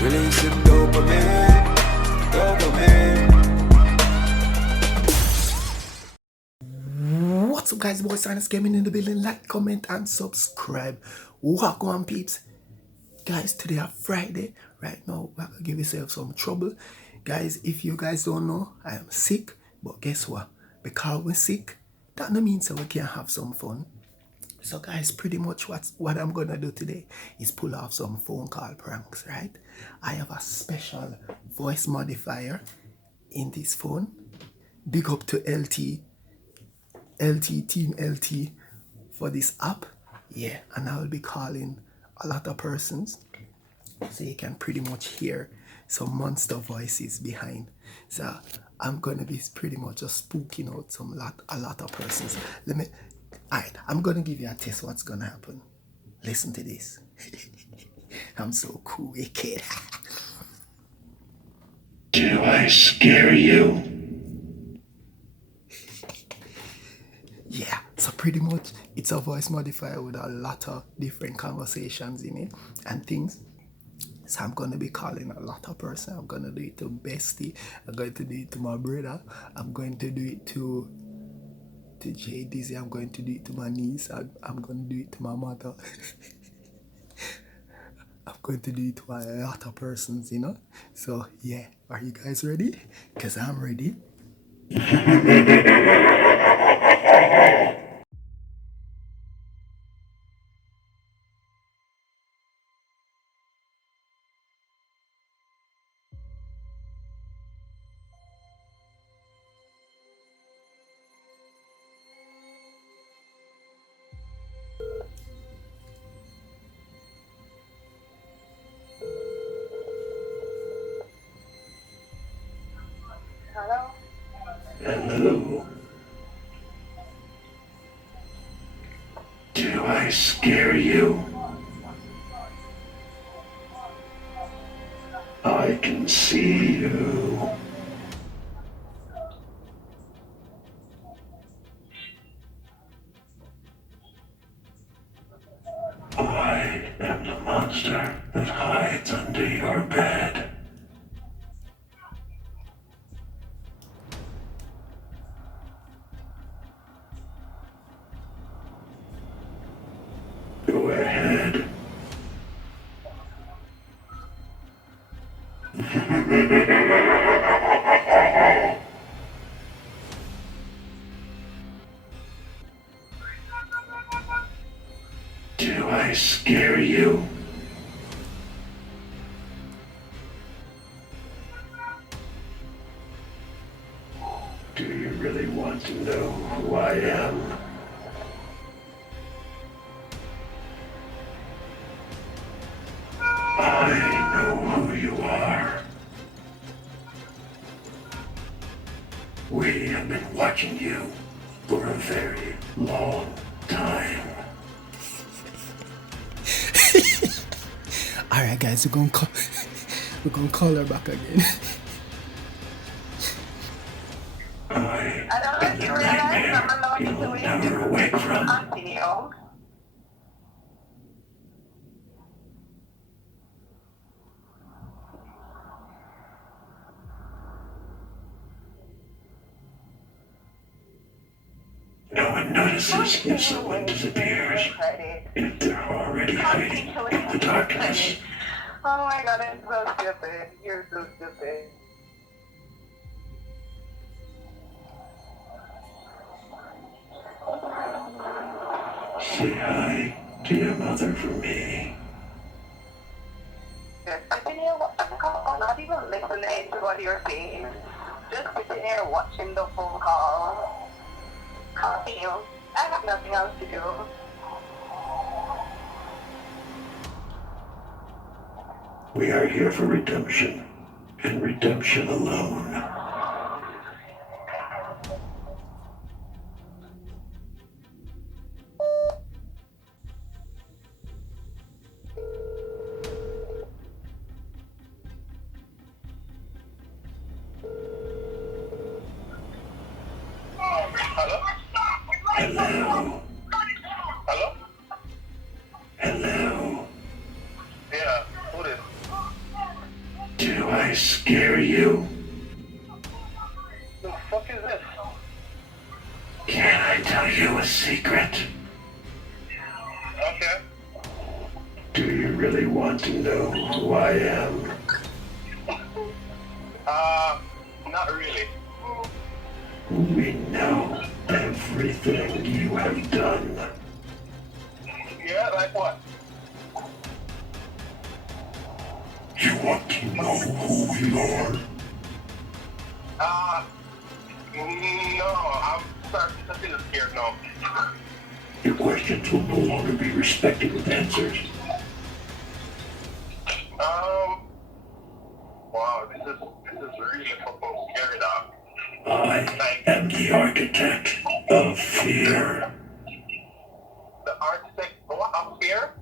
Releasing dopamine, dopamine. What's up, guys? Boy Sinus Gaming in the building. Like, comment, and subscribe. Welcome on, peeps. Guys, today is Friday. Right now, we're gonna give yourself some trouble. Guys, if you guys don't know, I am sick. But guess what? Because we're sick, that no means that we can have some fun. So guys, pretty much what I'm gonna do today is pull off some phone call pranks, right? I have a special voice modifier in this phone. Big up to Team LT for this app. Yeah, and I'll be calling a lot of persons, so you can pretty much hear some monster voices behind. So I'm gonna be pretty much just spooking out a lot of persons. Alright, I'm gonna give you a test what's gonna happen. Listen to this. I'm so cool, kid. Do I scare you? Yeah, so pretty much it's a voice modifier with a lot of different conversations in it and things. So I'm gonna be calling a lot of person. I'm gonna do it to Bestie. I'm going to do it to my brother. I'm going to do it to Jay Dizzy. I'm going to do it to my niece. I'm going to do it to my mother. I'm going to do it to a lot of persons, you know. So yeah, are you guys ready? Because I'm ready. Hello? Hello? Do I scare you? I can see you. I am the monster that hides under your bed. Go ahead. Do I scare you? Do you really want to know who I am? I know who you are. We have been watching you for a very long time. Alright guys, we're gonna call her back again. I don't know if you realize I'm allowed to You'll never awake from. continue. No one notices if someone disappears, if they're already hiding in the darkness. Oh my god, I'm so stupid. You're so stupid. Say hi to your mother for me. Continue watching the call, not even listening to what you're saying. Just sitting here watching the phone call. Continue. I have nothing else to do. We are here for redemption, and redemption alone. Hello? Hello? Hello? scare you? The fuck is this? Can I tell you a secret? Okay. Do you really want to know who I am? Not really. We know everything you have done. Yeah, like what? You want to know who we are? No, I'm starting to feel scared now. Your questions will no longer be respected with answers. Wow, this is really fucking scary, dog. I am the architect of fear. The architect, what, of fear?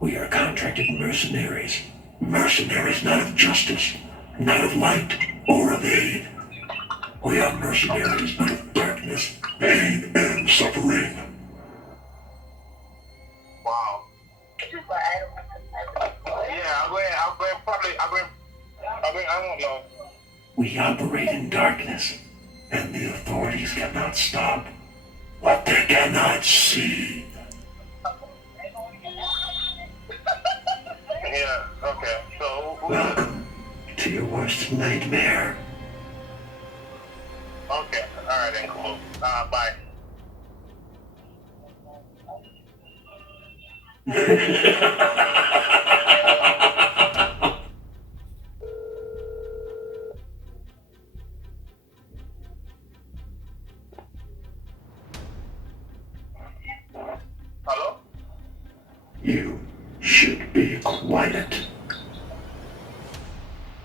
We are contracted mercenaries. Mercenaries not of justice, not of light, or of aid. We are mercenaries not of darkness, pain, and suffering. Wow. Yeah, I don't know. We operate in darkness, and the authorities cannot stop what they cannot see. Yeah, okay, so... Welcome to your worst nightmare. Okay, alright then, cool. Bye. Hello? You should be quiet.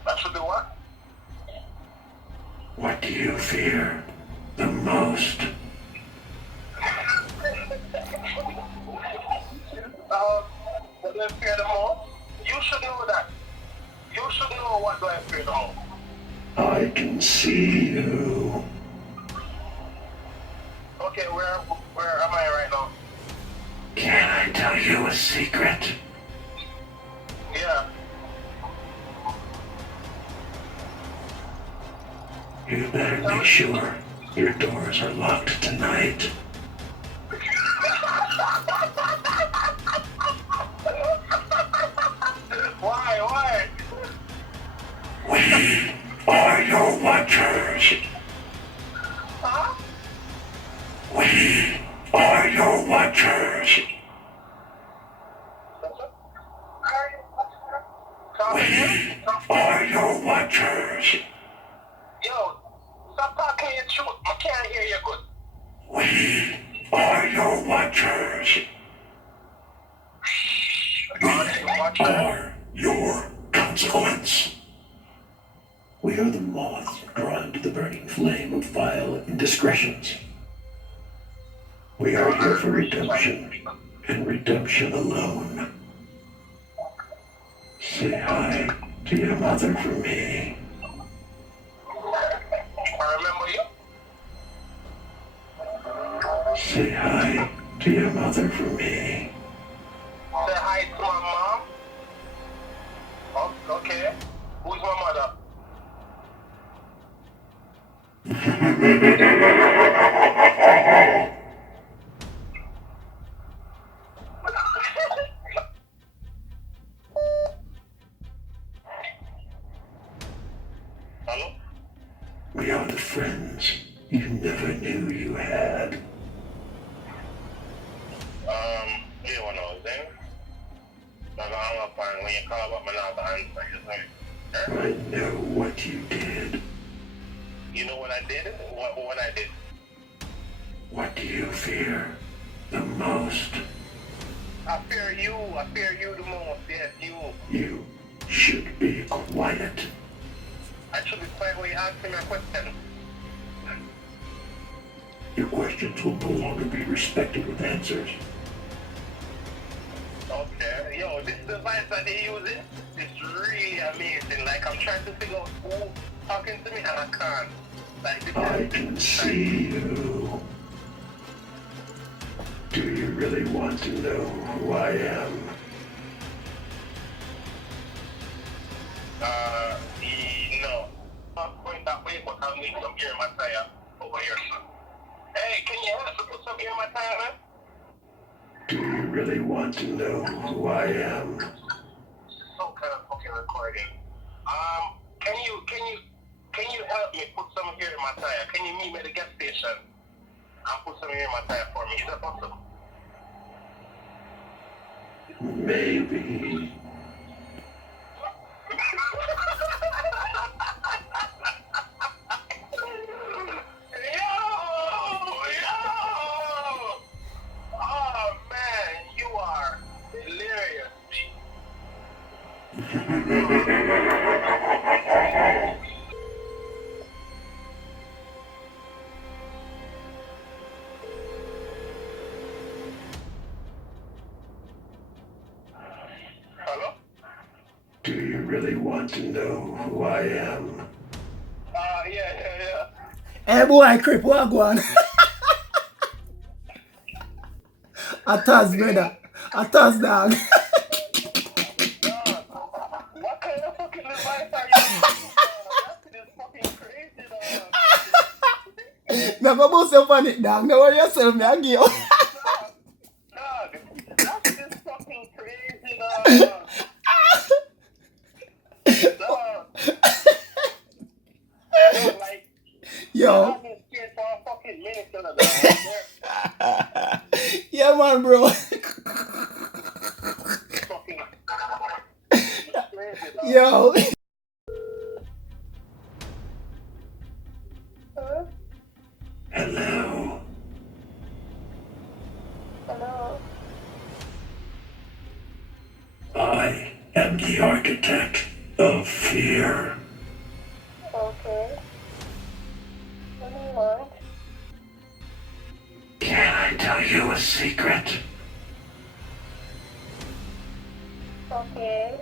That should be what? What do you fear the most? What do I fear the most? You should know that. You should know what do I fear the most. I can see you. Okay, where am I right now? Can I tell you a secret? Yeah. You better make sure your doors are locked tonight. Why? We are your watchers. Huh? We are your watchers. Come again? We are your watchers. Yo, stop talking your truth. I can't hear you good. We are your watchers. We are your consequence. We are the moths drawn to the burning flame of vile indiscretions. We are here for redemption, and redemption alone. Say hi to your mother for me. I remember you. Say hi to your mother for me. Say hi to my mom. Oh, okay. Who's my mother? Hello? We are the friends you never knew you had. You don't know his name? I'm gonna hang up on when you call about my number and just like, I know what you did. you know what I did? What I did? What do you fear the most? I fear you the most, yes, you. You should be quiet. I should be quiet when you ask me a question. Your questions will no longer be respected with answers. Okay, yo, this device that they're using is really amazing. Like, I'm trying to figure out who talking to me and I can't. Like, this I is... can see you. Do you really want to know who I am? need some air in my tire over here, son. Hey, can you help me put some air in my tire, man? Do you really want to know who I am? Some kind of fucking recording. Can you help me put some air in my tire? Can you meet me at the gas station and put some air in my tire for me? Is that possible? Maybe. Yo! Oh man, you are hilarious. Hello? Do you really want to know who I am? Yeah. Hey boy, Crip, what go on? A toss, brother. A toss, dog. What kind of fucking advice are you giving? That's fucking crazy, dog. Me go bust up on it, dog. Don't worry yourself, me I give you. Dog, that's just fucking crazy, dog. Dog. Yo, like, Yo. I've been scared for a fucking minute, dog. Yeah, man, bro. Fucking crazy, dog. Yo. Hello. Hello. I am the architect of fear. Okay. What do you want? Can I tell you a secret? Okay.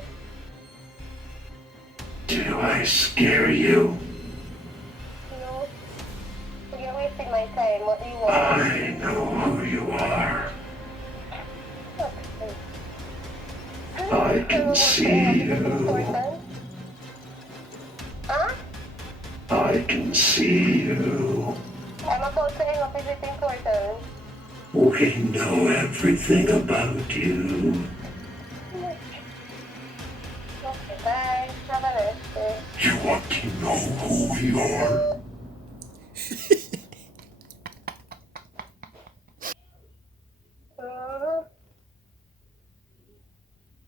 Do I scare you? No. You're wasting my time. What do you want? I know who you are. Okay. I can see you. Huh? I can see you. I'm about to hang up. Is it important? We know everything about you. Okay, bye. Have a nice day. You want to know who we are?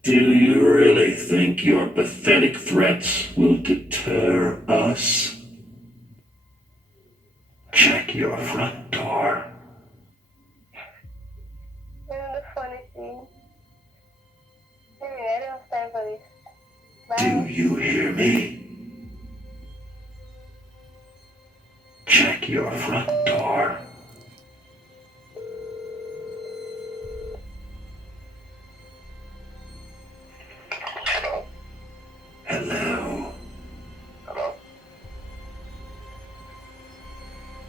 Do you really think your pathetic threats will deter us? Check your front door. You know the funny thing? Anyway, I don't have time for this. Do Bye. you hear me? Check your front door. Hello? Hello. Hello?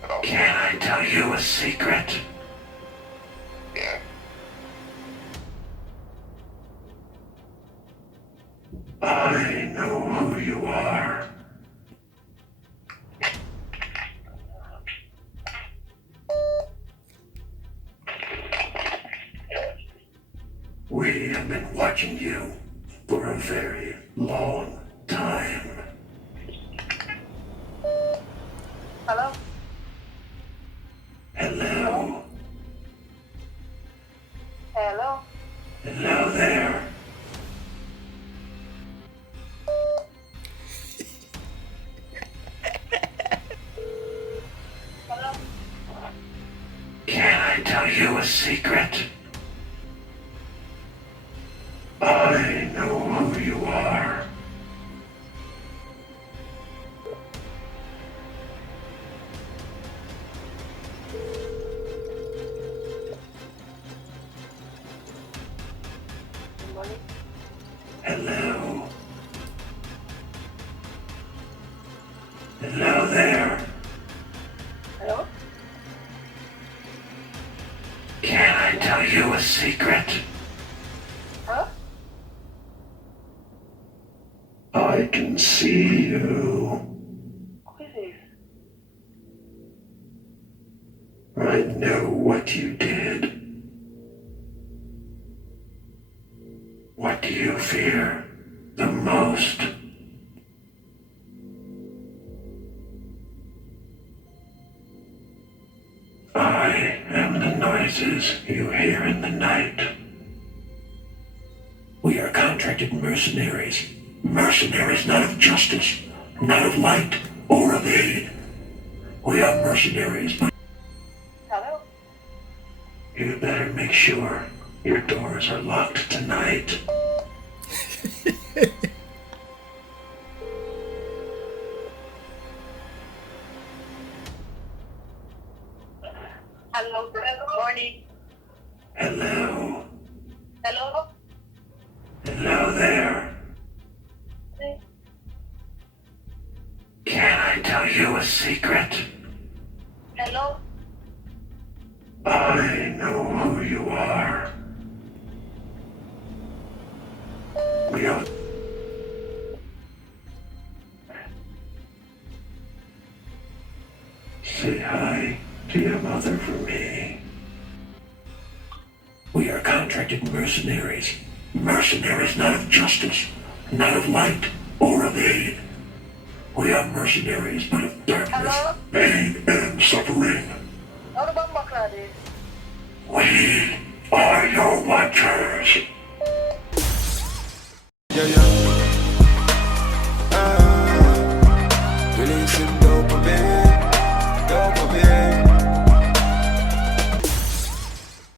Hello? Can I tell you a secret? Yeah. I know who you are. We have been watching you for a very long time. Hello? Hello. Hello? Hello there. Hello? Can I tell you a secret? I know who you are. Good morning. Hello. Hello there. Hello? Can I tell you a secret? Huh? I can see you. Who is this? What do you fear the most? I am the noises you hear in the night. We are contracted mercenaries. Mercenaries not of justice, not of light or of aid. We are mercenaries, but Hello? you better make sure your doors are locked tonight. Hello, good morning. Hello. Hello? Hello there. Can I tell you a secret? Hello? I know who you are. We are... Say hi to your mother for me. We are contracted mercenaries. Mercenaries not of justice, not of light or of aid. We are mercenaries but of darkness, Hello? pain, and suffering. Ano bang bakla din? We